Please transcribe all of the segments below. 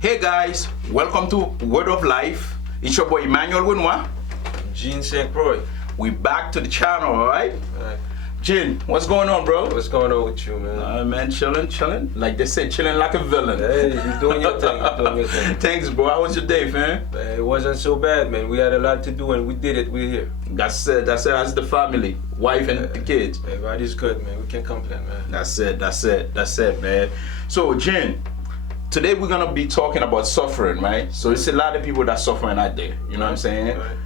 Hey guys, welcome to Word of Life. It's your boy Emmanuel Renois. Jean St. Croix. We back to the channel, alright? Alright. Jean, what's going on, bro? What's going on with you, man? Man, chilling. Like they say, chilling like a villain. Hey, you're doing your thing. Thanks, bro. How was your day, man? It wasn't so bad, man. We had a lot to do and we did it. We're here. That's it. That's the family, wife and the kids. Everybody's good, man. We can't complain, man. That's it, man. So, Jean, today we're gonna be talking about suffering, right? So it's a lot of people that suffering out there. You know what I'm saying? Right.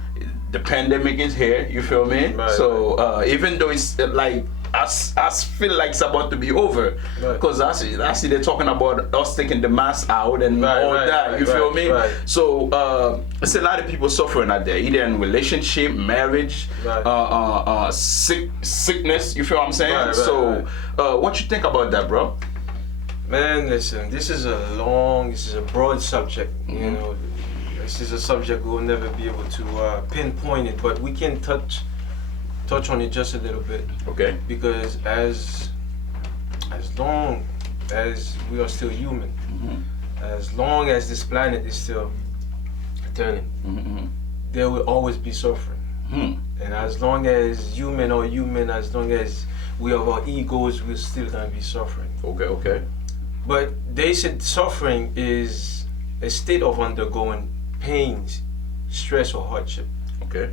The pandemic is here. You feel me? Right, so even though it's like I feel like it's about to be over, because I see they're talking about us taking the mask out and all that. You feel me? Right. So it's a lot of people suffering out there, either in relationship, marriage, sickness. You feel what I'm saying? So what you think about that, bro? Man, listen, this is a broad subject. You know, this is a subject we'll never be able to pinpoint it, but we can touch on it just a little bit. Okay. Because as long as we are still human, as long as this planet is still turning, there will always be suffering. And as long as human are human, as long as we have our egos, we're still gonna be suffering. Okay. But they said suffering is a state of undergoing pains, stress, or hardship. Okay.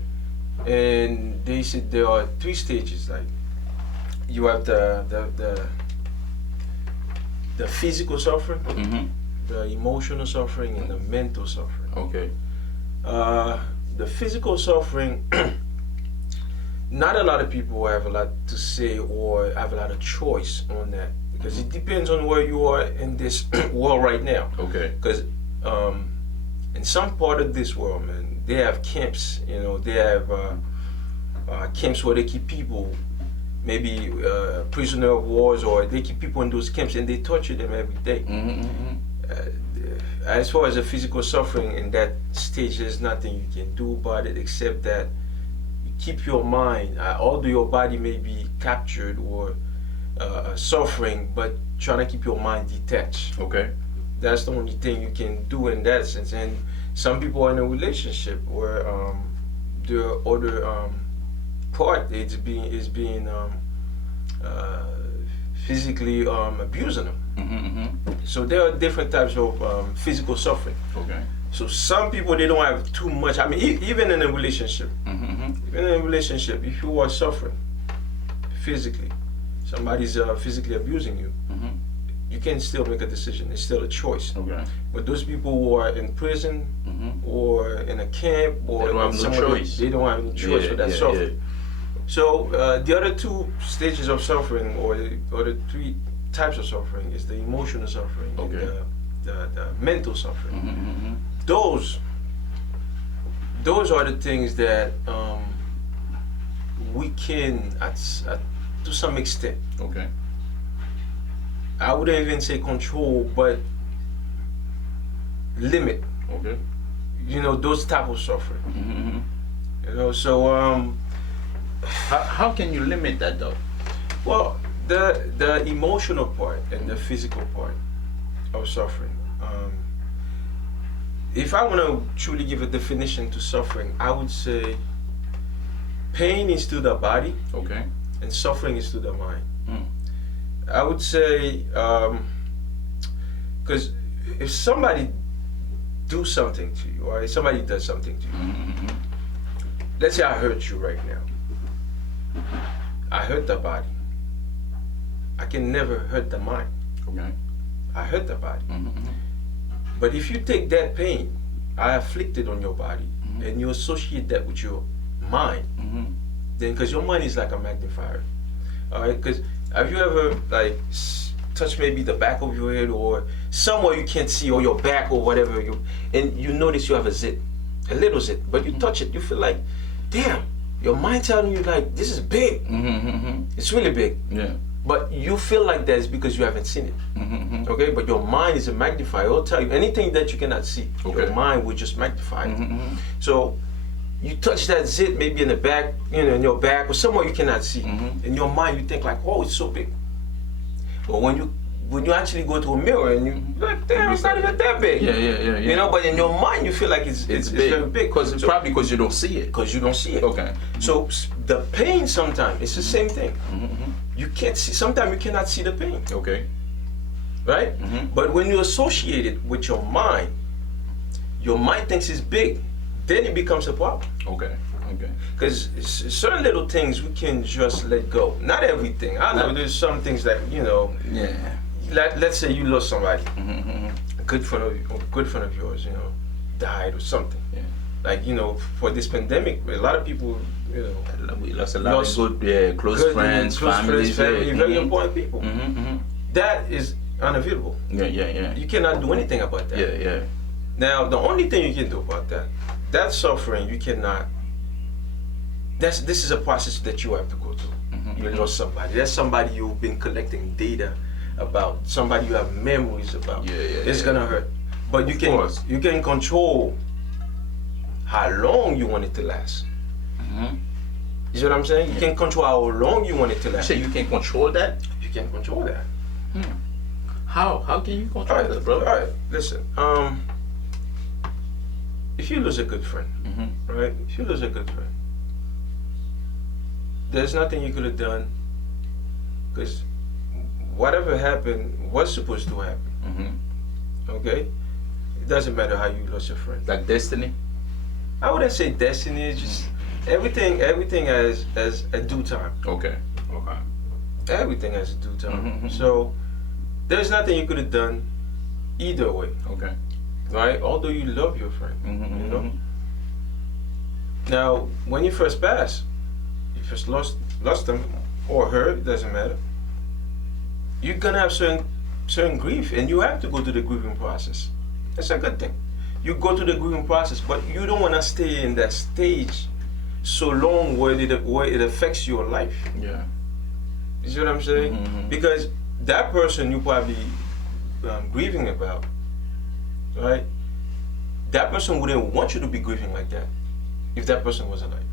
And they said there are three stages. Like you have the physical suffering, the emotional suffering, and the mental suffering. Okay. The physical suffering, not a lot of people have a lot to say or have a lot of choice on that, because it depends on where you are in this world right now. Okay. Because in some part of this world, man, they have camps. You know, they have camps where they keep people, maybe prisoner of wars, or they keep people in those camps and they torture them every day. As far as the physical suffering in that stage, there's nothing you can do about it except that you keep your mind, although your body may be captured or suffering, but trying to keep your mind detached. Okay. That's the only thing you can do in that sense. And some people are in a relationship where the other part is being physically abusing them. So there are different types of physical suffering. Okay. So some people, they don't have too much. I mean, even in a relationship, if you are suffering physically, somebody's physically abusing you, you can still make a decision. It's still a choice. Okay. But those people who are in prison or in a camp or they don't have no choice. They don't have any choice for that suffering. So the other two stages of suffering, or the three types of suffering, is the emotional suffering and the mental suffering. Those are the things that we can, to some extent, I wouldn't even say control, but limit. Okay. You know, those type of suffering. You know, so how can you limit that though? well, the emotional part and the physical part of suffering. If I want to truly give a definition to suffering, I would say pain is to the body, and suffering is to the mind. I would say, because if somebody do something to you, or if somebody does something to you, let's say I hurt you right now. I hurt the body. I can never hurt the mind. I hurt the body. But if you take that pain I afflicted on your body and you associate that with your mind, then, because your mind is like a magnifier. All right, because have you ever like touched maybe the back of your head or somewhere you can't see, or your back or whatever, and you notice you have a zit, a little zit, but you touch it, you feel like, damn, your mind telling you like, this is big. It's really big. Yeah. But you feel like that is because you haven't seen it. Okay, but your mind is a magnifier. It'll tell you anything that you cannot see. Your mind will just magnify it. So you touch that zit maybe in the back, you know, in your back or somewhere you cannot see. In your mind you think like, oh, it's so big. But when you when you actually go to a mirror and you like, damn, it's not even that big. Yeah. You know, but in your mind you feel like it's very big. Probably because you don't see it. Because you don't see it. Okay. So the pain sometimes it's the same thing. You can't see. Sometimes you cannot see the pain. Okay. Right. But when you associate it with your mind thinks it's big. Then it becomes a problem. Okay. Because certain little things we can just let go. Not everything. I know there's some things that, you know. Yeah. Let's say you lost somebody. A good friend of yours, you know, died or something. Yeah. Like, you know, for this pandemic, a lot of people, you know. We lost a lot of good, close friends, family, very important people. That is unavoidable. Yeah. You cannot do anything about that. Yeah. Now, the only thing you can do about that suffering, you cannot. This is a process that you have to go through. You lost somebody. That's somebody you've been collecting data about. Somebody you have memories about. It's gonna hurt, but you can control how long you want it to last. You see what I'm saying? You can control how long you want it to last. You say you can control that? You can control that. How can you control that, bro? All right, listen. If you lose a good friend, right? If you lose a good friend, there's nothing you could have done, because whatever happened was supposed to happen. Okay? It doesn't matter how you lost your friend. Like destiny? I wouldn't say destiny. It's just everything has a due time. Okay. Everything has a due time. So there's nothing you could have done either way. Okay. Right? Although you love your friend, you know. Now, when you first pass, you first lost them or her, it doesn't matter. You're gonna have certain grief, and you have to go through the grieving process. It's a good thing. You go through the grieving process, but you don't want to stay in that stage so long where it affects your life. Yeah. You see what I'm saying? Because that person you probably grieving about, right? That person wouldn't want you to be grieving like that if that person was alive.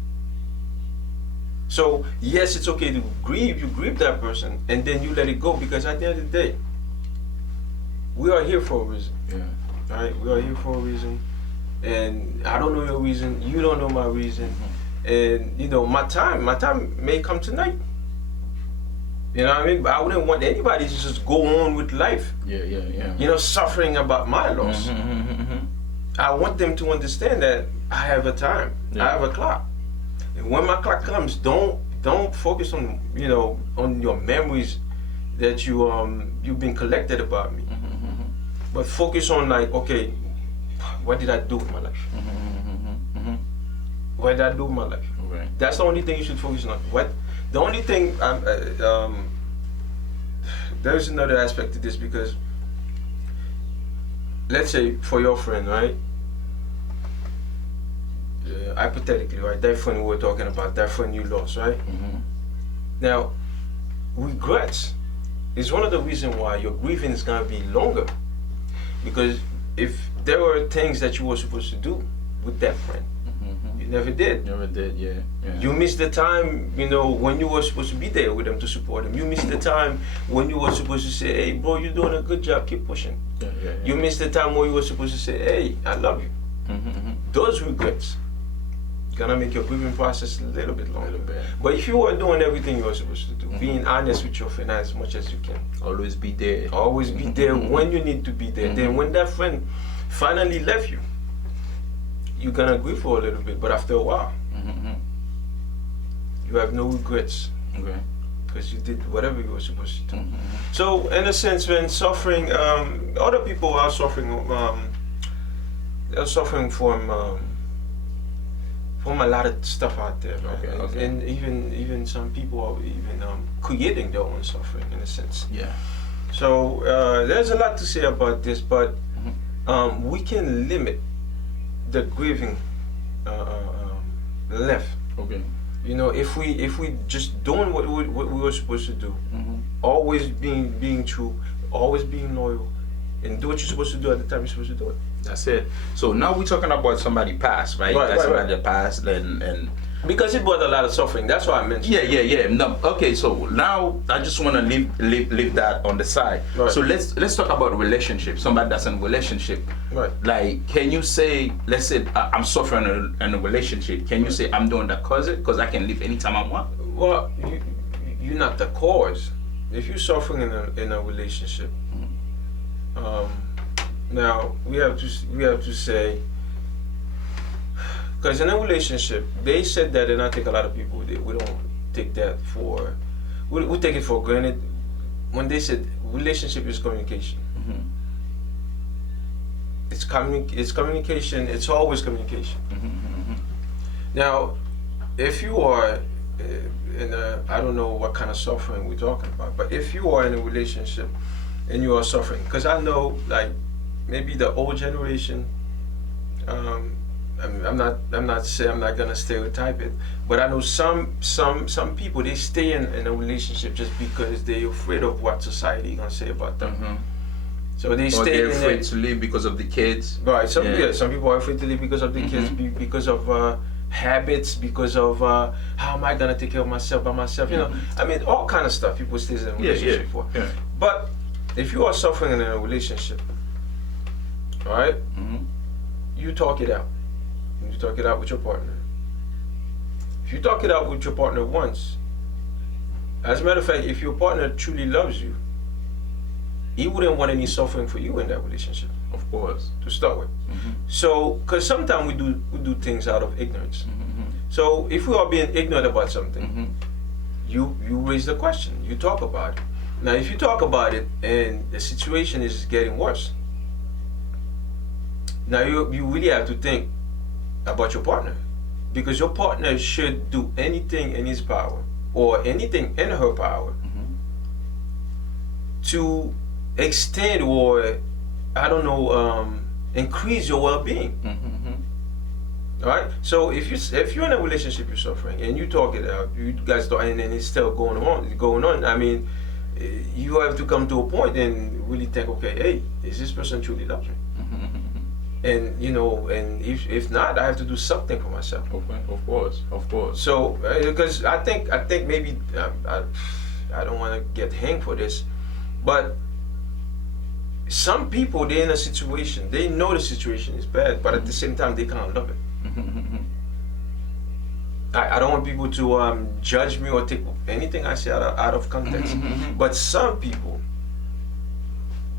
So yes, it's okay to grieve. You grieve that person, and then you let it go, because at the end of the day, we are here for a reason. Yeah. Right? We are here for a reason, and I don't know your reason. You don't know my reason, and you know my time may come tonight. You know what I mean? But I wouldn't want anybody to just go on with life. Yeah. You know, suffering about my loss. I want them to understand that I have a time. I have a clock. And when my clock comes, don't focus on, you know, on your memories that you've been collected about me. But focus on, like, okay, what did I do with my life? What did I do with my life? Okay. That's the only thing you should focus on. The only thing there's another aspect to this, because let's say for your friend, right? Hypothetically, right? That friend we were talking about, that friend you lost, right? Now, regrets is one of the reasons why your grieving is gonna be longer, because if there were things that you were supposed to do with that friend, you never did. Yeah. You missed the time, you know, when you were supposed to be there with them to support them. You missed the time when you were supposed to say, hey, bro, you're doing a good job, keep pushing. Yeah. You missed the time when you were supposed to say, hey, I love you. Those regrets gonna make your grieving process a little bit longer. But if you were doing everything you were supposed to do, being honest with your friend as much as you can. Always be there. Always be there when you need to be there. Then when that friend finally left you, you're gonna grieve for a little bit, but after a while, you have no regrets. Okay. Because you did whatever you were supposed to do. So in a sense, when suffering, other people are suffering. They're suffering from a lot of stuff out there, right? Okay. And even some people are even creating their own suffering in a sense. Yeah. So there's a lot to say about this, but we can limit the grieving left. Okay. You know, if we just doing what we were supposed to do, always being true, always being loyal, and do what you're supposed to do at the time you're supposed to do it. That's it. So now we're talking about somebody passed, right? Somebody that passed, and Because it brought a lot of suffering. That's why I mentioned. Yeah. No, okay. So now I just want to leave that on the side. Right. So let's talk about relationship. Somebody that's in a relationship. Right. Like, can you say, let's say I'm suffering in a relationship. Can you say I'm doing the cause it? Because I can leave anytime I want. Well, you're not the cause. If you're suffering in a relationship, now we have to say. Because in a relationship, they said that, and I think a lot of people, we don't take that for, we take it for granted. When they said relationship is communication, it's communication. It's always communication. Now, if you are in a, I don't know what kind of suffering we're talking about, but if you are in a relationship and you are suffering, because I know, like, maybe the old generation. I mean, I'm not gonna stereotype it, but I know some people, they stay in a relationship just because they're afraid of what society gonna say about them. So they stay. Or they're afraid to leave because of the kids. Right. Some people are afraid to leave because of the kids, because of habits, because of how am I gonna take care of myself by myself? You know, I mean, all kind of stuff people stay in a relationship for. Yeah. But if you are suffering in a relationship, all right, you talk it out. You talk it out with your partner. If you talk it out with your partner once, as a matter of fact, if your partner truly loves you, he wouldn't want any suffering for you in that relationship. Of course. To start with. So, because sometimes we do things out of ignorance. So, if we are being ignorant about something, you raise the question, you talk about it. Now, if you talk about it and the situation is getting worse, now you really have to think about your partner, because your partner should do anything in his power or anything in her power to extend or, I don't know, increase your well-being. All right. So if you're in a relationship, you're suffering, and you talk it out, you guys talk, and then it's still going on. I mean, you have to come to a point and really think, okay, hey, is this person truly loves me? And you know, and if not, I have to do something for myself. Of course. So because I think maybe I don't want to get hanged for this, but some people, they're in a situation, they know the situation is bad, but at the same time they can't love it. I don't want people to judge me or take anything I say out of context. But some people,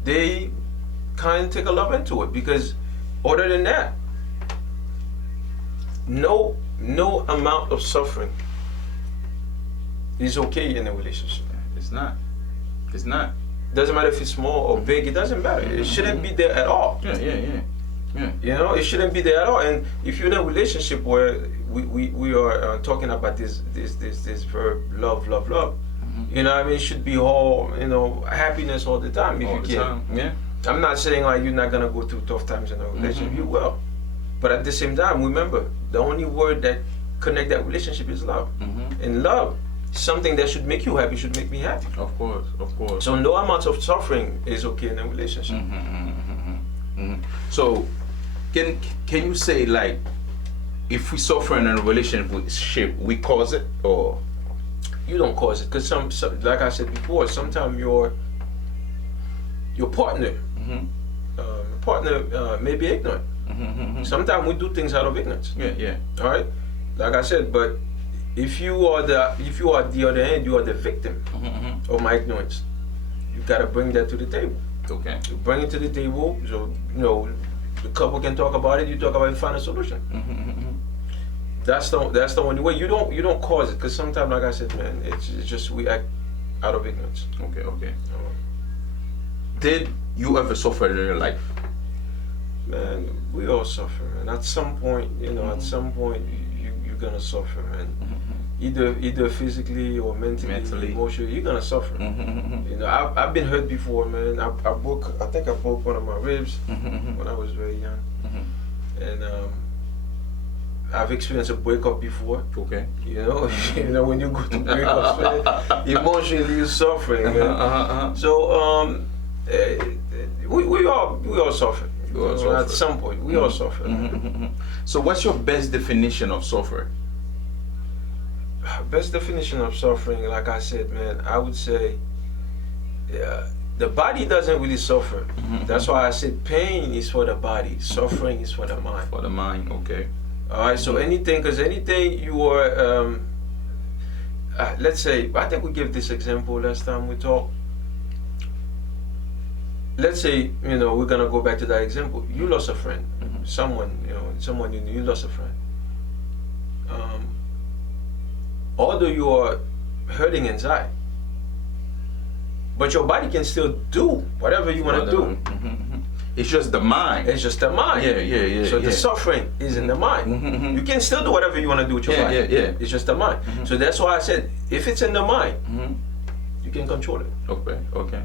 they kind of take a love into it, because other than that, no amount of suffering is okay in a relationship. It's not. Doesn't matter if it's small or big, it doesn't matter. It shouldn't be there at all. Yeah. You know, it shouldn't be there at all. And if you're in a relationship where we are talking about this verb, love, you know what I mean? It should be all, you know, happiness all the time if you can. Yeah. I'm not saying like you're not gonna go through tough times in a relationship. You will. But at the same time, remember, the only word that connect that relationship is love. And love, something that should make you happy, should make me happy. Of course. So no amount of suffering is okay in a relationship. So, can you say, like, if we suffer in a relationship, we cause it, or you don't cause it? Because some like I said before, sometimes your partner, may be ignorant. Sometimes we do things out of ignorance. Yeah. All right, like I said, but if you are the other end, you are the victim of my ignorance. You gotta bring that to the table. Okay. You bring it to the table, so you know the couple can talk about it. You talk about it, find a solution. That's the only way. You don't cause it, because sometimes, like I said, man, it's just we act out of ignorance. Okay. Did you ever suffer in your life? Man, we all suffer, man. At some point, you know, you're gonna suffer, man. Either physically or mentally, emotionally, you're gonna suffer. You know, I've been hurt before, man. I think I broke one of my ribs when I was very young, and I've experienced a breakup before. Okay. You know, when you go through breakups, man, emotionally you're suffering, man. So we all suffer. At some point, we all suffer. So, what's your best definition of suffer? best definition of suffering, like I said, man, I would say, the body doesn't really suffer. That's why I said pain is for the body, suffering is for the mind. For the mind, okay. All right, so anything you are, let's say, I think we gave this example last time we talked. Let's say, we're gonna go back to that example. You lost a friend, someone you knew, you lost a friend. Although you are hurting inside, but your body can still do whatever you want to do. It's just the mind. It's just the mind. Yeah. So the suffering is in the mind. You can still do whatever you want to do with your body. Yeah. It's just the mind. So that's why I said, if it's in the mind, you can control it. Okay.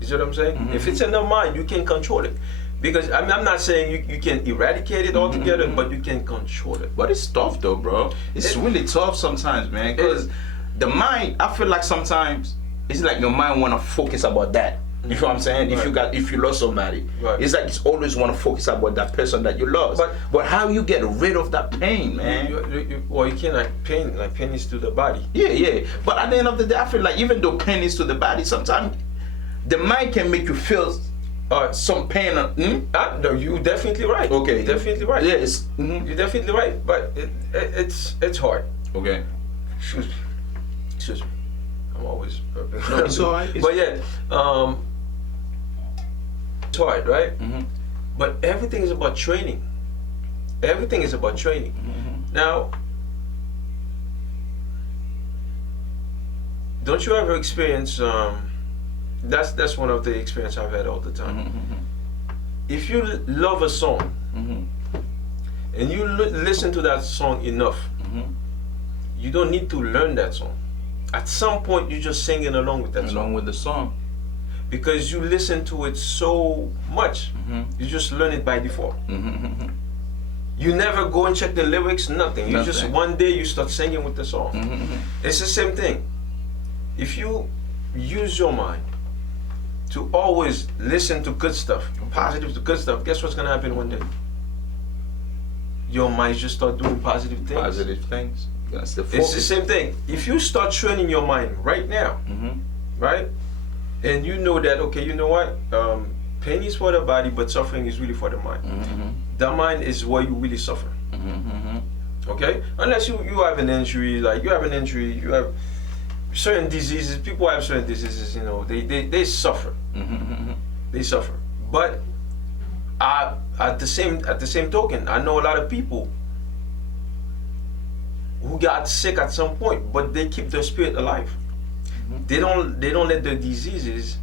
You see what I'm saying? If it's in the mind, you can control it. Because I'm not saying you can eradicate it altogether, but you can control it. But it's tough though, bro. It's really tough sometimes, man. Because the mind, I feel like sometimes it's like your mind wanna focus about that. You feel what I'm saying? Right. If you lost somebody, it's like it's always wanna focus about that person that you lost. But how you get rid of that pain, man? You can't pain is to the body. Yeah. But at the end of the day, I feel like even though pain is to the body, sometimes the mind can make you feel some pain. No, you definitely right. Okay. You're definitely right. Yes. You're definitely right. But it's hard. Okay. Excuse me. I'm always burping. No, it's alright. But yeah, it's hard, right? But everything is about training. Everything is about training. Now, don't you ever experience? That's one of the experience I've had all the time. If you love a song and you listen to that song enough, you don't need to learn that song. At some point, you're just singing along with that song. Along with the song. Because you listen to it so much, you just learn it by default. You never go and check the lyrics, nothing. You just, one day you start singing with the song. It's the same thing. If you use your mind to always listen to good stuff, positive to good stuff, guess what's gonna happen one day? Your mind just start doing positive things. Positive things. That's the focus. It's the same thing. If you start training your mind right now, right, and you know that, okay, you know what, pain is for the body, but suffering is really for the mind. The mind is where you really suffer. Okay, unless you have an injury, like you have certain diseases. People have certain diseases, they suffer. They suffer. But at the same token, I know a lot of people who got sick at some point, but they keep their spirit alive. They don't let the diseases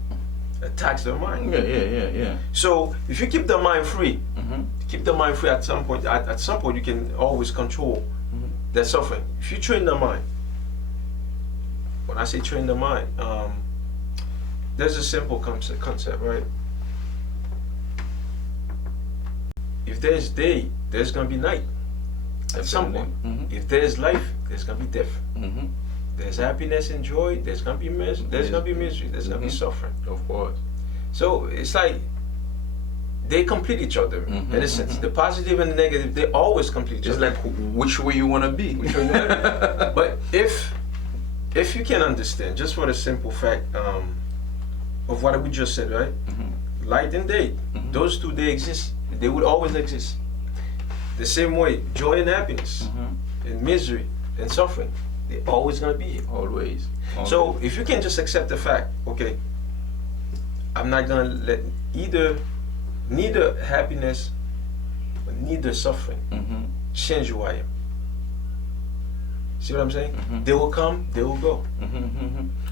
attack their mind. Yeah. So if you keep the mind free, at some point. At some point, you can always control that suffering. If you train the mind. When I say train the mind, there's a simple concept, right? If there's day, there's gonna be night. At some point, if there's life, there's gonna be death. There's happiness and joy. There's gonna be misery. There's gonna be suffering. Of course. So it's like they complete each other in a sense. The positive and the negative, they always complete each other. It's like which way you wanna be. But if you can understand, just for the simple fact of what we just said, right? Light and day, those two, they exist. They would always exist. The same way, joy and happiness, and misery and suffering, they're always gonna be here. Always. So if you can just accept the fact, okay, I'm not gonna let neither happiness or neither suffering change who I am. See what I'm saying? They will come, they will go.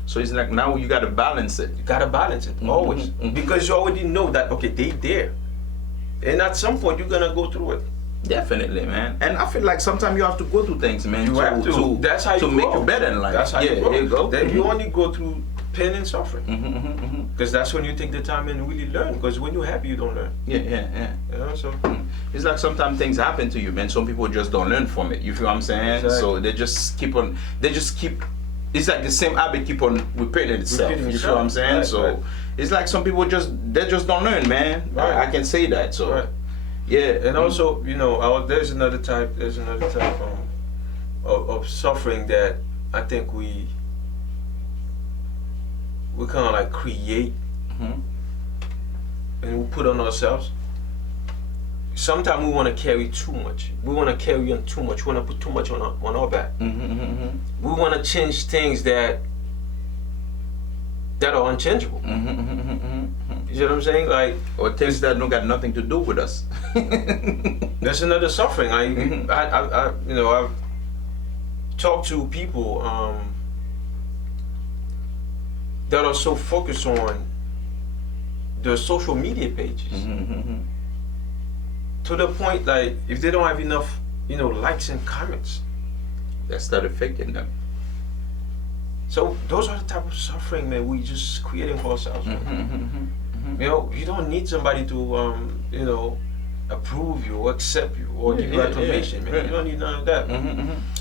So it's like now you gotta balance it. You gotta balance it always, because you already know that, okay, they there, and at some point you're gonna go through it. Definitely, man. And I feel like sometimes you have to go through things, man. You have to. That's how you to grow. make you better in life. That's how you grow. There you go. Then you only go through pain and suffering. Because that's when you take the time and really learn. Because when you're happy, you don't learn. Yeah. You know, so it's like sometimes things happen to you, man. Some people just don't learn from it. You feel what I'm saying? Exactly. So they just keep. It's like the same habit keep on repeating itself. You feel what I'm saying? Right, so right. it's like some people just don't learn, man. Right. I can say that. So right. yeah. And also, there's another type of suffering that I think we kind of like create and we put on ourselves. Sometimes we want to carry too much. We want to carry on too much. We want to put too much on our back. We want to change things that are unchangeable. You know what I'm saying? Like, or things that don't got nothing to do with us. That's another suffering. I've talked to people that are so focused on their social media pages. To the point, like, if they don't have enough, likes and comments, that started faking them. So those are the type of suffering, man, we just creating for ourselves, man. You don't need somebody to, approve you or accept you or give you affirmation, man. You don't need none of that.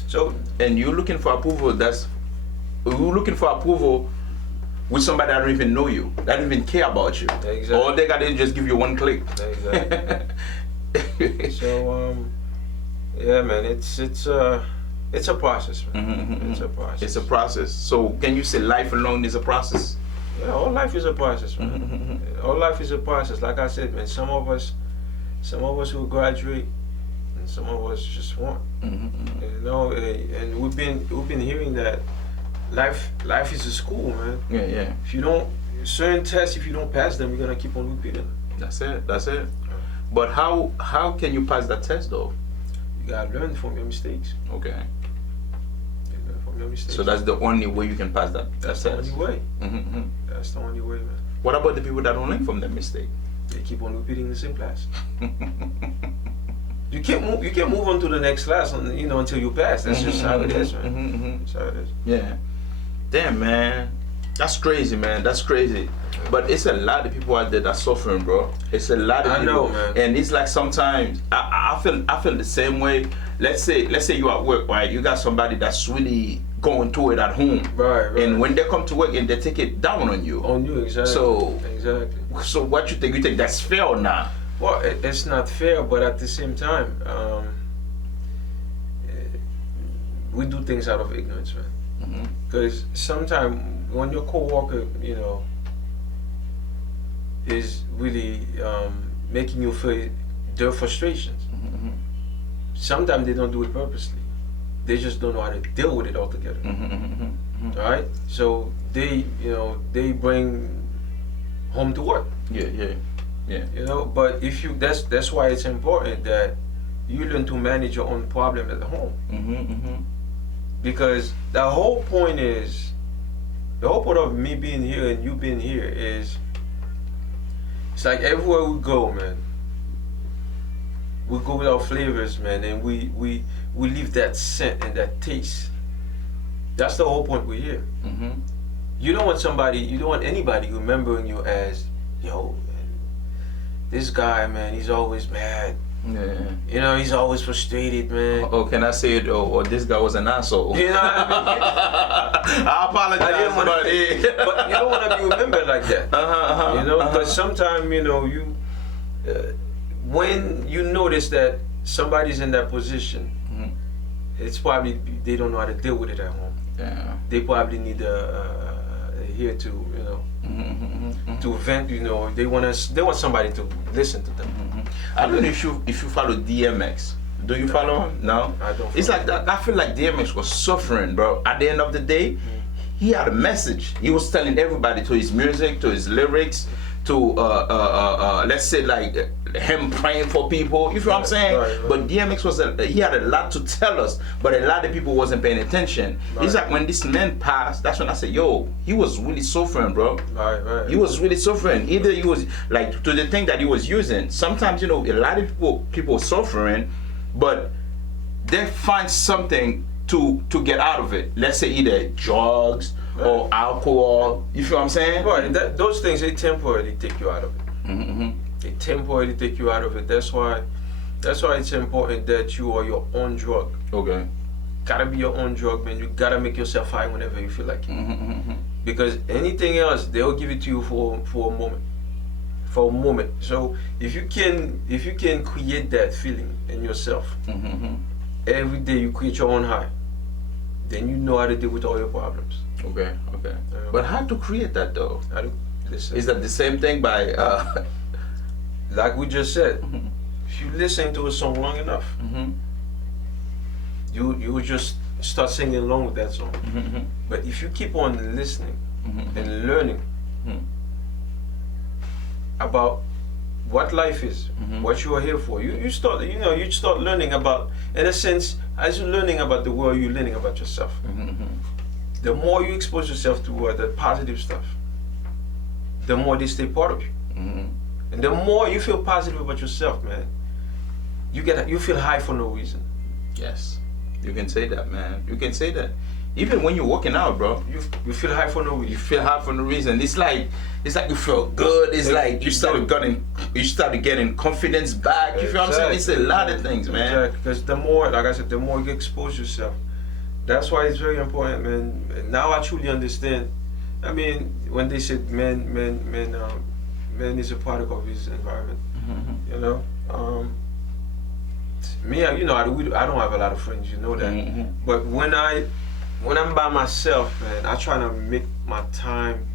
So, and you're looking for approval. You're looking for approval with somebody that don't even know you, that don't even care about you. Exactly. All they gotta just give you one click. Exactly. So, yeah, man, it's a process, man. It's a process. It's a process. So can you say life alone is a process? Yeah, all life is a process, man. All life is a process. Like I said, man, some of us will graduate, and some of us just won't. And we've been hearing that life is a school, man. Yeah. If you don't certain tests, if you don't pass them, you're gonna keep on repeating them. That's it. But how can you pass that test though? You gotta learn from your mistakes. Okay. You learn from your mistakes. So that's the only way you can pass that That's test. the only way. That's the only way, man. What about the people that don't learn from their mistake? They keep on repeating the same class. You can't move on to the next class, until you pass. That's just how it is, man. That's how it is. Yeah. Damn, man. That's crazy, man. That's crazy. But it's a lot of people out there that's suffering, bro. It's a lot of people. I know, man. And it's like sometimes I feel the same way. Let's say you at work, right? You got somebody that's really going through it at home. Right. And when they come to work and they take it down on you. On you, exactly. So what you think? You think that's fair or not? Well, it's not fair, but at the same time, we do things out of ignorance, man. Because sometimes when your coworker, is really making you feel their frustrations, sometimes they don't do it purposely. They just don't know how to deal with it altogether. All right? So they bring home to work. Yeah. But if you that's why it's important that you learn to manage your own problem at home. Because the whole point of me being here and you being here is, it's like everywhere we go, man, we go with our flavors, man, and we leave that scent and that taste. That's the whole point we're here. You don't want anybody remembering you as, yo, man, this guy, man, he's always mad. Yeah. He's always frustrated, man. Oh, can I say it? Or this guy was an asshole. You know what I mean? I apologize, but you don't want to be remembered like that. Because sometimes, when you notice that somebody's in that position, it's probably they don't know how to deal with it at home. Yeah. They probably need a here to to vent. They want somebody to listen to them. I don't know if you follow DMX. Do you follow him? No. I don't. It's like that. I feel like DMX was suffering, bro. At the end of the day, he had a message. He was telling everybody, to his music, to his lyrics, to let's say like him praying for people. You feel what I'm saying? Right. But DMX he had a lot to tell us, but a lot of people wasn't paying attention. Right. It's like when this man passed, that's when I said, yo, he was really suffering, bro. Right. He was really suffering. Either he was like to the thing that he was using. Sometimes a lot of people suffering, but they find something to get out of it. Let's say either drugs or alcohol. You feel what I'm saying? Right. Those things, they temporarily take you out of it. They temporarily take you out of it. That's why it's important that you are your own drug. Okay. Gotta be your own drug, man. You gotta make yourself high whenever you feel like it. Because anything else, they'll give it to you for a moment. So if you can create that feeling in yourself, every day you create your own high. then you know how to deal with all your problems. Okay. But how to create that though? How to listen. Is that the same thing by Like we just said, if you listen to a song long enough, you will just start singing along with that song. But if you keep on listening and learning about what life is, what you are here for, you start learning about, in a sense, as you're learning about the world, you're learning about yourself. The more you expose yourself to the positive stuff, the more they stay part of you. And the more you feel positive about yourself, man, you feel high for no reason. Yes, you can say that, man. You can say that. Even when you're working out, bro, You feel high for no reason. you feel high for no reason. It's like you feel good. It's like you started getting confidence back. You feel what I'm saying? It's a lot of things, man. Exactly. Because the more, like I said, the more you expose yourself, that's why it's very important, man. And now I truly understand. I mean, when they said man is a product of his environment, you know. Me, I don't have a lot of friends, you know that. But when I'm by myself, man, I try to make my time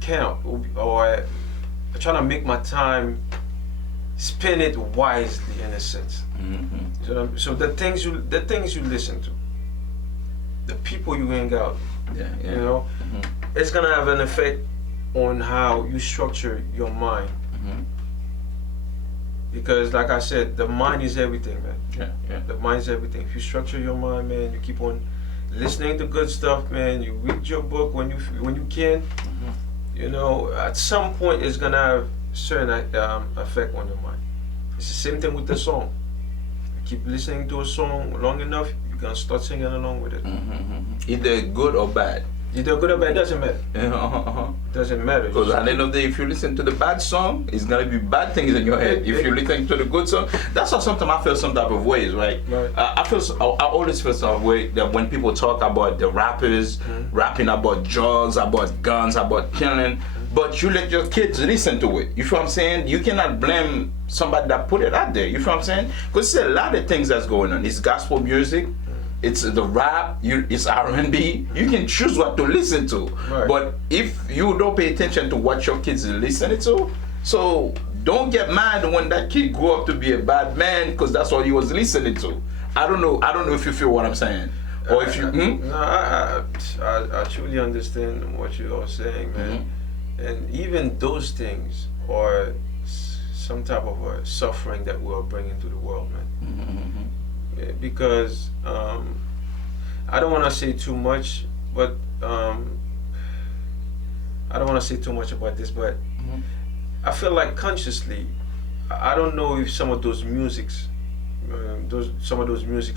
count, or I try to make my time spend it wisely, in a sense. So the things you listen to, the people you hang out, you know, it's gonna have an effect on how you structure your mind. Because, like I said, the mind is everything, man. The mind is everything. If you structure your mind, man, you keep on listening to good stuff, man. You read your book when you can. You know, at some point, it's gonna have certain effect on your mind. It's the same thing with the song. You keep listening to a song long enough, you're gonna start singing along with it. Either good or bad. Either good or bad, doesn't matter. Doesn't matter. Because at the end of the day, if you listen to the bad song, it's gonna be bad things in your head. If you listen to the good song, that's why sometimes I feel some type of ways, right? I always feel some way that when people talk about the rappers rapping about drugs, about guns, about killing, but you let your kids listen to it. You feel what I'm saying? You cannot blame somebody that put it out there. You feel what I'm saying? Because there's a lot of things that's going on. It's gospel music. It's the rap, it's R&B. You can choose what to listen to. But if you don't pay attention to what your kids are listening to, so don't get mad when that kid grew up to be a bad man because that's what he was listening to. I don't know if you feel what I'm saying. Or if you No, I truly understand what you are saying, man. And even those things are some type of suffering that we are bringing to the world, man. Because I don't want to say too much, but I don't want to say too much about this, but I feel like consciously, I don't know if some of those musics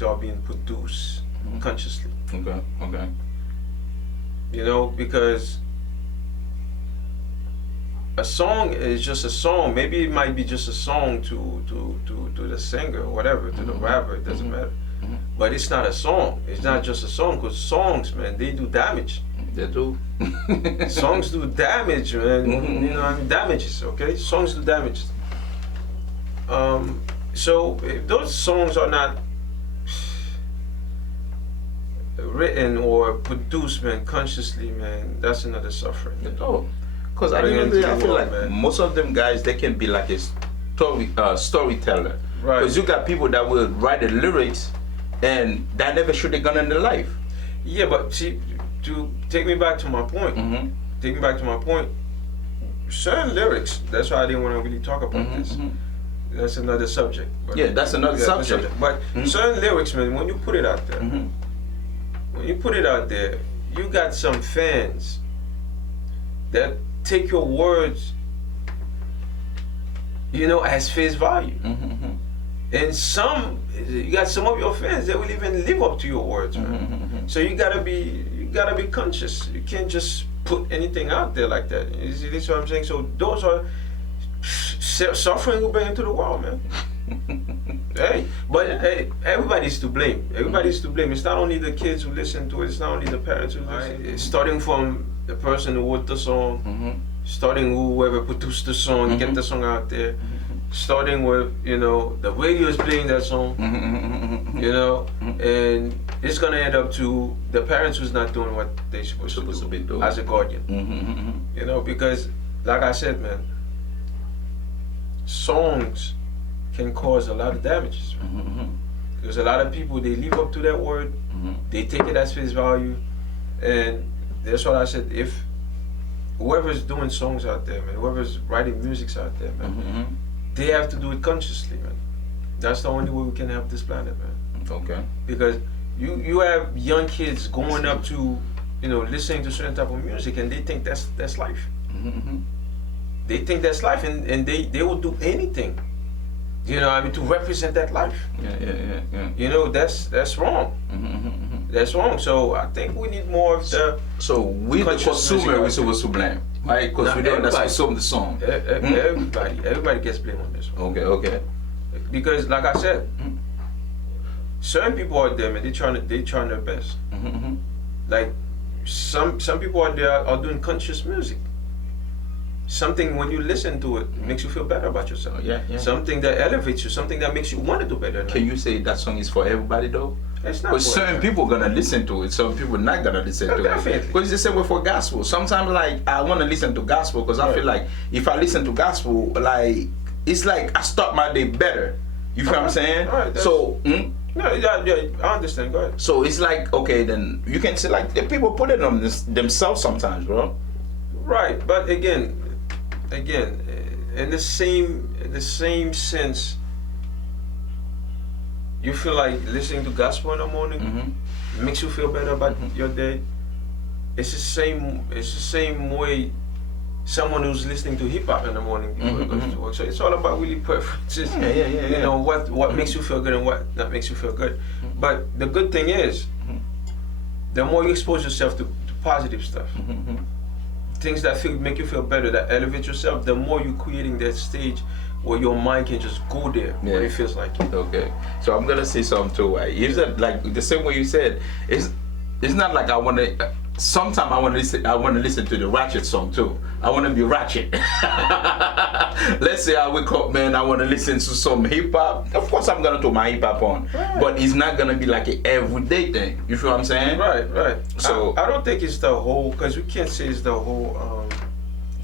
are being produced consciously. Okay. You know, because a song is just a song. Maybe it might be just a song to the singer or whatever, to the rapper. It doesn't matter. But it's not a song. It's not just a song, because songs, man, they do damage. They do. Songs do damage, man. You know, I mean, damages. Okay, songs do damage. So if those songs are not written or produced, man, consciously, man, that's another suffering. Oh. Because I feel like most of them guys, they can be like a storyteller. Because you got people that will write the lyrics and that never should have gone in their life. Yeah, but see, to take me back to my point, certain lyrics, that's why I didn't want to really talk about this. That's another subject. But that's another subject. But certain lyrics, man, when you put it out there, you got some fans that take your words, you know, as face value. And you got some of your fans that will even live up to your words, man. So you gotta be conscious. You can't just put anything out there like that. You see, this is what I'm saying? So those are suffering we bring into the world, man. Hey, everybody's to blame. Everybody's to blame. It's not only the kids who listen to it, it's not only the parents who listen. It's starting from the person who wrote the song, starting whoever produced the song, get the song out there, starting with, you know, the radio is playing that song, you know, and it's gonna end up to the parents who's not doing what they supposed to be do doing as a guardian. Mm-hmm. You know, because like I said, man, songs can cause a lot of damages. Mm-hmm. Because a lot of people, they live up to that word, Mm-hmm. they take it as face value, and that's what I said. If whoever's doing songs out there, man, whoever's writing music out there, man, Mm-hmm. they have to do it consciously, man. That's the only way we can help this planet, man. Okay. Because you have young kids going up to, you know, listening to certain type of music, and they think that's life. Mm-hmm. They think that's life, and they will do anything, you know, I mean, to represent that life. Yeah. You know, that's wrong. Mm-hmm. That's wrong. So I think we need more of the. So we, the conscious consumer, music we're supposed to blame, right? Because No, we don't everybody. consume the song. Everybody gets blamed on this one. Okay. Because, like I said, Mhm. certain people out there, man, they trying their best. Mm-hmm. Like some people out there are doing conscious music. Something when you listen to it makes you feel better about yourself. Yeah. Something that elevates you. Something that makes you want to do better. Can you say that song is for everybody though? It's not. Because for certain everybody. people gonna listen to it, some people not gonna listen to Definitely. it. Because it's the same way for gospel. Sometimes like I wanna listen to gospel because I Right. feel like if I listen to gospel, like it's like I start my day better. You feel what I'm saying? Alright, So No, yeah, I understand. Go ahead. so it's like okay, then you can say like the people put it on themselves sometimes, bro. Right, but again, in the same sense, you feel like listening to gospel in the morning Mm-hmm. makes you feel better about your day. It's the same way someone who's listening to hip hop in the morning before he goes to work. So it's all about really preferences. Yeah. You know what makes you feel good and what not makes you feel good. But the good thing is, the more you expose yourself to positive stuff, Mm-hmm. things that make you feel better, that elevate yourself, the more you're creating that stage where your mind can just go there when Yeah. it feels like it. Okay, so I'm gonna say something too. Right? Is that like the same way you said? It's not like I wanna. Sometimes I want to listen to the ratchet song too. I want to be ratchet. Let's say I wake up, man. I want to listen to some hip hop. Of course, I'm gonna throw my hip hop on, Right. but it's not gonna be like an everyday thing. You feel what I'm saying? Right. So- I don't think it's the whole, because we can't say it's the whole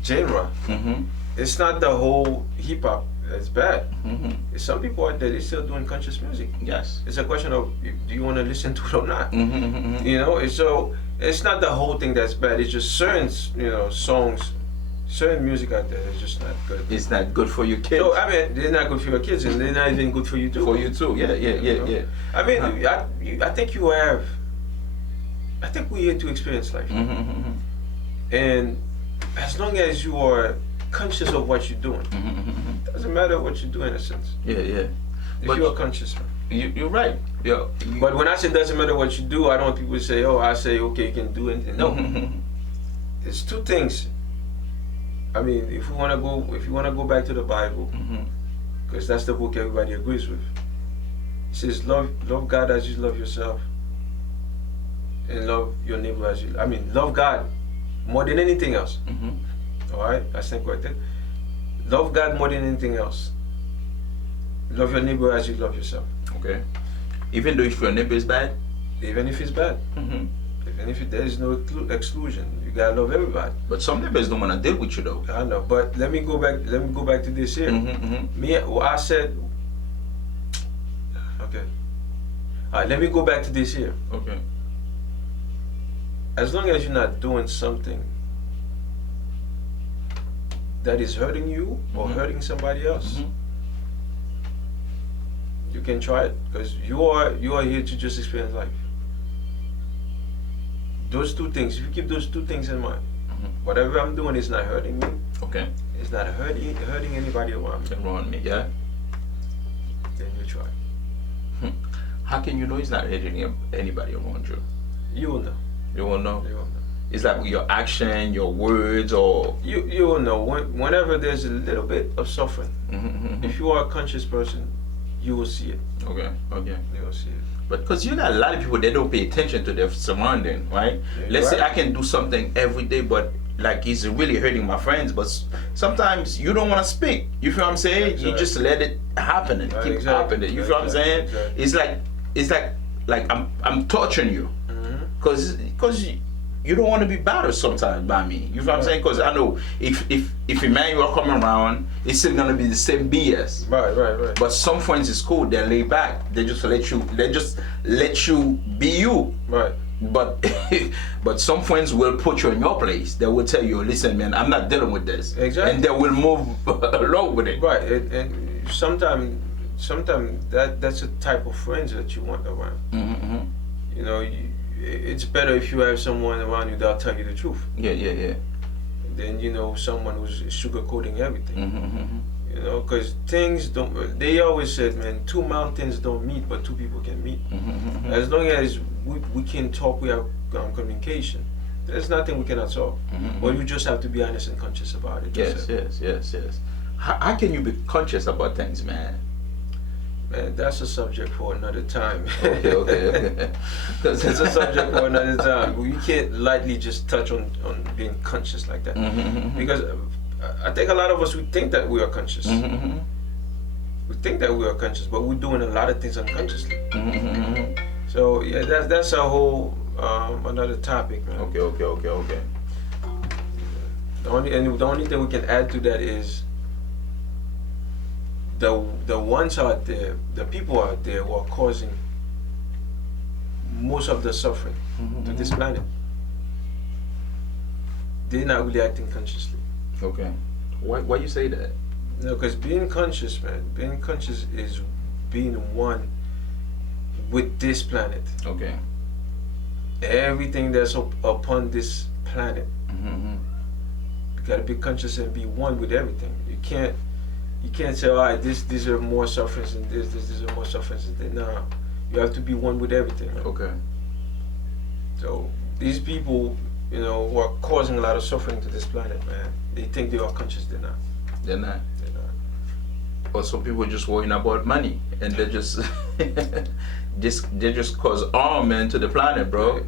genre. Mm-hmm. It's not the whole hip hop that's bad. Mm-hmm. Some people out there, they're still doing conscious music. Yes. It's a question of do you want to listen to it or not. Mm-hmm. You know, so it's not the whole thing that's bad. It's just certain, songs, certain music out there is just not good. It's not good for your kids. So I mean, they're not good for your kids, and they're not even good for you too. For you too. Yeah. I mean, I think you have. I think we're here to experience life, Mm-hmm. and as long as you are conscious of what you're doing, Mm-hmm. doesn't matter what you do in a sense. Yeah. If But- you are conscious, man. You're right. Yeah. But when I say doesn't matter what you do, I don't want people to say, "Oh, I say okay, you can do anything." No, it's two things. I mean, if you want to go back to the Bible, because that's the book everybody agrees with. It says, "Love God as you love yourself, and love your neighbor as you." I mean, love God more than anything else. All right, I stand corrected. Love God more than anything else. Love your neighbor as you love yourself, Okay. Even though if your neighbor is bad. even if it's bad. Even if there is no exclusion, you gotta love everybody. But some neighbors don't want to deal with you though. I know, but let me go back to this here. I said, okay. All right, let me go back to this here. Okay. As long as you're not doing something that is hurting you or hurting somebody else, you can try it, because you are here to just experience life. Those two things, if you keep those two things in mind, whatever I'm doing is not hurting me, Okay. it's not hurting anybody around me, Around me, yeah. then you try. How can you know it's not hurting anybody around you? You will know. You won't know. You will know. It's like your action, your words, or. You will know whenever there's a little bit of suffering. If you are a conscious person, you will see it. Okay. You will see it. But because you got a lot of people that don't pay attention to their surrounding, right? Yeah, Let's say right. I can do something every day, but like it's really hurting my friends. But sometimes you don't want to speak. You feel what I'm saying? Exactly. You just let it happen and Right, keep exactly. happening. You feel what I'm saying? Exactly. It's like like I'm torturing you, because you don't want to be battered sometimes by me. You know what I'm saying? Because I know if Emmanuel come around, it's still gonna be the same BS. Right. But some friends is cool. They lay back. They just let you be you. Right. But but some friends will put you in your place. They will tell you, listen, man, I'm not dealing with this. Exactly. And they will move along with it. Right. And sometimes that's the type of friends that you want around. You know, it's better if you have someone around you that'll tell you the truth. Yeah. Than, you know, someone who's sugarcoating everything. You know, because things don't. They always said, man, two mountains don't meet, but two people can meet. As long as we can talk, we have communication. There's nothing we cannot solve. But you just have to be honest and conscious about it. Yes. How can you be conscious about things, man? Man, that's a subject for another time. Okay. That's a subject for another time. You can't lightly just touch on being conscious like that. Because I think a lot of us, we think that we are conscious. We think that we are conscious, but we're doing a lot of things unconsciously. So yeah, that's a whole another topic, man. Okay. The only thing we can add to that is the ones out there, the people out there who are causing most of the suffering to this planet, they're not really acting consciously. Okay. Why you say that? No, because being conscious, man, being conscious is being one with this planet. Okay. Everything that's upon this planet, you gotta be conscious and be one with everything. You can't say, all right, these are more sufferings than these are more sufferings than that. No, you have to be one with everything, man. Okay. So these people, you know, who are causing a lot of suffering to this planet, man, they think they are conscious. They're not. They're not. Or some people are just worrying about money, and they just they just cause harm, man, to the planet, bro.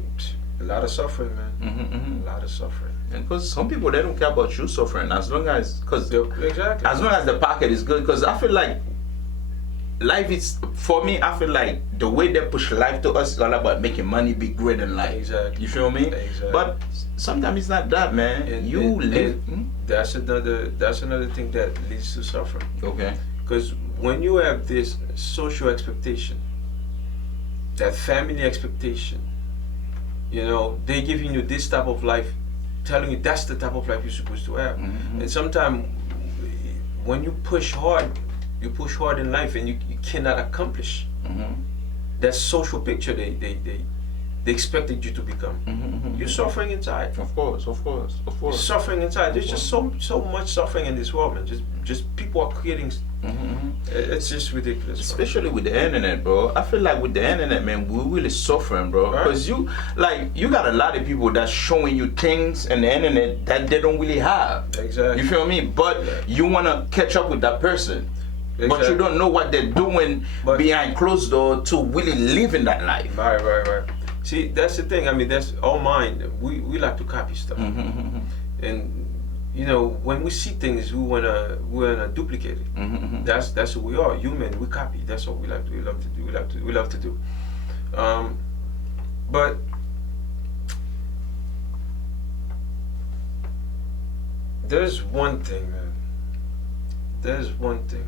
A lot of suffering, man. A lot of suffering. And because some people, they don't care about you suffering, as long as Exactly. as long as the pocket is good. Because I feel like life is, for me, I feel like the way they push life to us is all about making money be great in life. Exactly. You feel me? Exactly. But sometimes it's not that, man. That's another thing that leads to suffering. Okay. Because when you have this social expectation, that family expectation, you know, they giving you this type of life, telling you that's the type of life you're supposed to have. And sometimes when you push hard in life, and you cannot accomplish that social picture they expected you to become. You're suffering inside. Of course. You're suffering inside. There's just so much suffering in this world, man. Just people are creating. It's just ridiculous. Especially with the internet, bro. I feel like with the internet, man, we're really suffering, bro. Because you got a lot of people that's showing you things on the internet that they don't really have. Exactly. You feel me? But you wanna catch up with that person. Exactly. But you don't know what they're doing behind closed door to really live in that life. Right. See, that's the thing. I mean, that's our mind. We like to copy stuff, and you know, when we see things, we wanna duplicate it. That's who we are. Human. We copy. That's what we like to. We love to do. But there's one thing, man. There's one thing.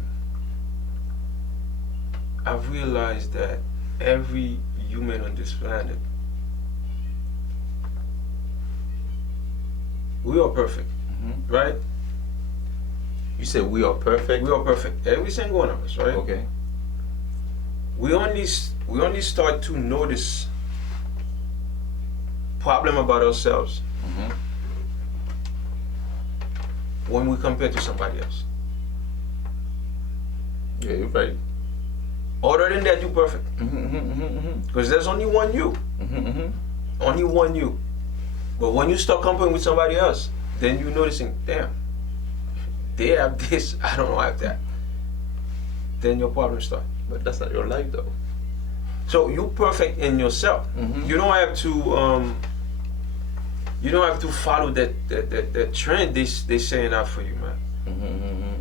I've realized that every human on this planet, we are perfect, right? You said we are perfect? We are perfect. Every single one of us, right? Okay. We only start to notice problem about ourselves when we compare to somebody else. Yeah, you're right. Other than that, you're perfect. Because there's only one you. Only one you. But when you start comparing with somebody else, then you're noticing, damn, they have this, I don't have that. Then your problems start. But that's not your life, though. So you're perfect in yourself. You don't have to. You don't have to follow that trend they saying out for you, man.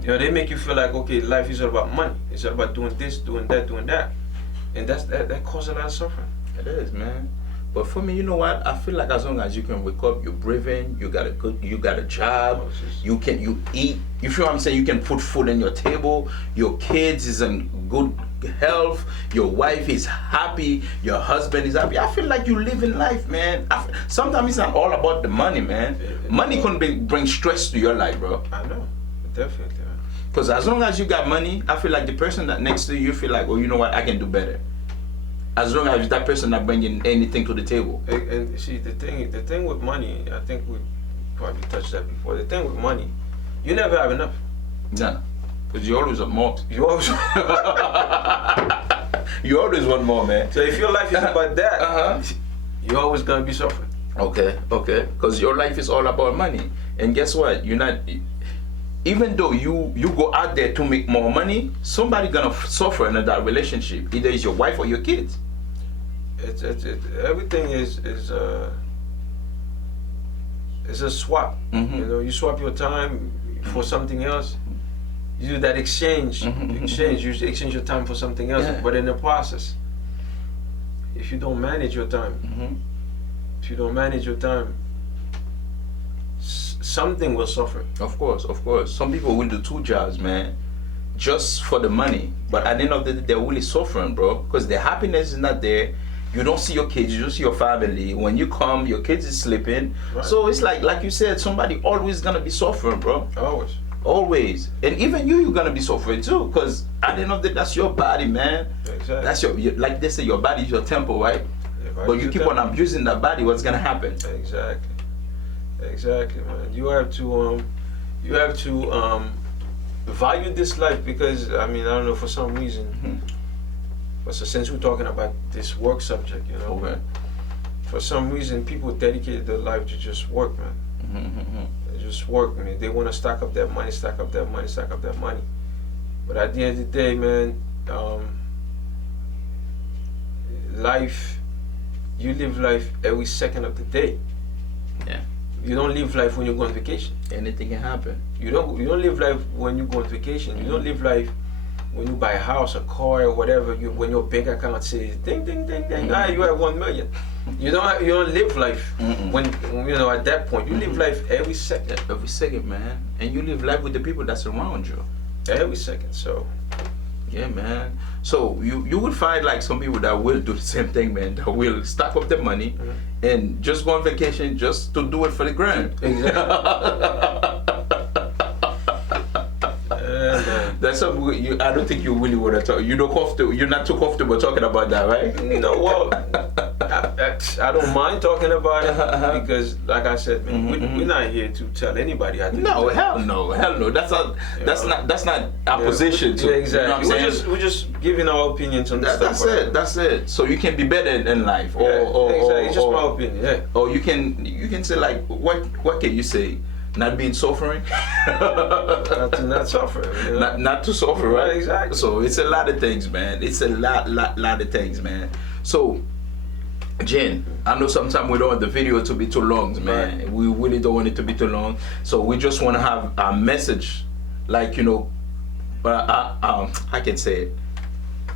You know, they make you feel like, okay, life is all about money. It's all about doing this, doing that, and that causes a lot of suffering. It is, man. But for me, you know what? I feel like as long as you can wake up, you're breathing, you got a job, you eat. You feel what I'm saying? You can put food on your table. Your kids is in good health. Your wife is happy. Your husband is happy. I feel like you live in life, man. Sometimes it's not all about the money, man. Money can bring stress to your life, bro. I know, definitely. Because as long as you got money, I feel like the person that next to you feel like, oh, you know what? I can do better. As long as that person not bringing anything to the table. And see, the thing with money, I think we probably touched that before. The thing with money, you never have enough. Nah, because you always want more. You always, you always want more, man. so if your life is about that, you're always gonna be suffering. Okay. Because your life is all about money, and guess what? You're not. Even though you go out there to make more money, somebody gonna suffer in that relationship. Either it's your wife or your kids. Everything is a swap. You know, you swap your time for something else. You do that exchange. You exchange your time for something else. Yeah. But in the process, if you don't manage your time, something will suffer. Of course. Some people will do 2 jobs, man, just for the money. But at the end of the day, they're really suffering, bro, because the happiness is not there. You don't see your kids, you don't see your family. When you come, your kids is sleeping. Right. So it's like you said, somebody always gonna be suffering, bro. Always. And even you're gonna be suffering too, because at the end of the day, that's your body, man. Exactly. That's like they say, your body is your temple, right? But you keep on abusing that body, what's gonna happen? Exactly, man. You have to value this life, because I mean, I don't know, for some reason. But so since we're talking about this work subject, you know, for some reason people dedicated their life to just work, man. They just work, man. They want to stack up that money. But at the end of the day, man, you live life every second of the day. Yeah. You don't live life when you go on vacation. Anything can happen. You don't live life when you go on vacation. You don't live life when you buy a house, a car, or whatever. When your bank account says ding ding ding ding, you have 1 million. You don't live life when you know, at that point. You live life every second. Every second, man. And you live life with the people that's around you. Every second. So yeah, man. So you will find like some people that will do the same thing, man. That will stack up their money and just go on vacation just to do it for the grand. Exactly. That's something I don't think you really want to talk. You're not too comfortable talking about that, right? No, well, I don't mind talking about it because, like I said, man, we're not here to tell anybody how to do No, that. hell no. That's not our position. Yeah, exactly. You know what I'm saying? We're just giving our opinions on stuff. That's it. So you can be better in life, exactly. It's just my opinion. Yeah. Or you can say like, what can you say? Not being suffering. not suffering. You know? Not to suffer, right? Exactly. So it's a lot of things, man. It's a lot of things, man. So, Jen, I know sometimes we don't want the video to be too long, man. Right. We really don't want it to be too long. So we just want to have a message, like, you know, I can say it.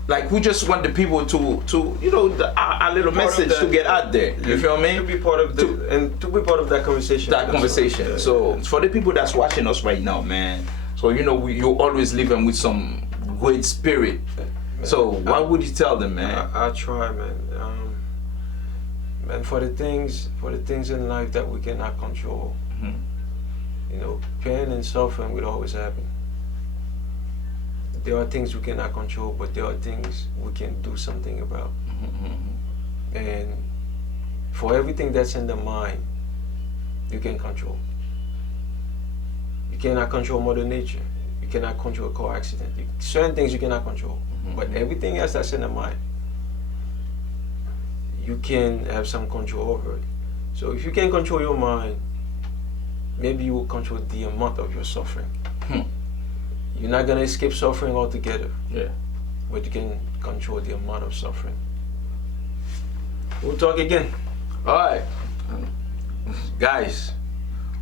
Like, we just want the people to you know, a little message to get out there. You feel me? To be part of that conversation. Yeah. So for the people that's watching us right now, man. So you know, you always leave them with some great spirit. Man, so what would you tell them, man? I try, man. Man, for the things in life that we cannot control, you know, pain and suffering will always happen. There are things we cannot control, but there are things we can do something about. And for everything that's in the mind, you can control. You cannot control Mother Nature. You cannot control a car accident. Certain things you cannot control, but everything else that's in the mind, you can have some control over it. So if you can control your mind, maybe you will control the amount of your suffering. You're not gonna escape suffering altogether. Yeah. But you can control the amount of suffering. We'll talk again. Alright. Guys,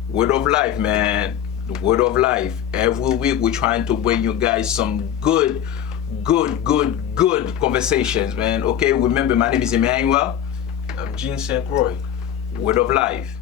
word of life, man. The word of life. Every week we're trying to bring you guys some good good conversations, man. Okay, remember, my name is Emmanuel. I'm Jean St. Croix. Word of life.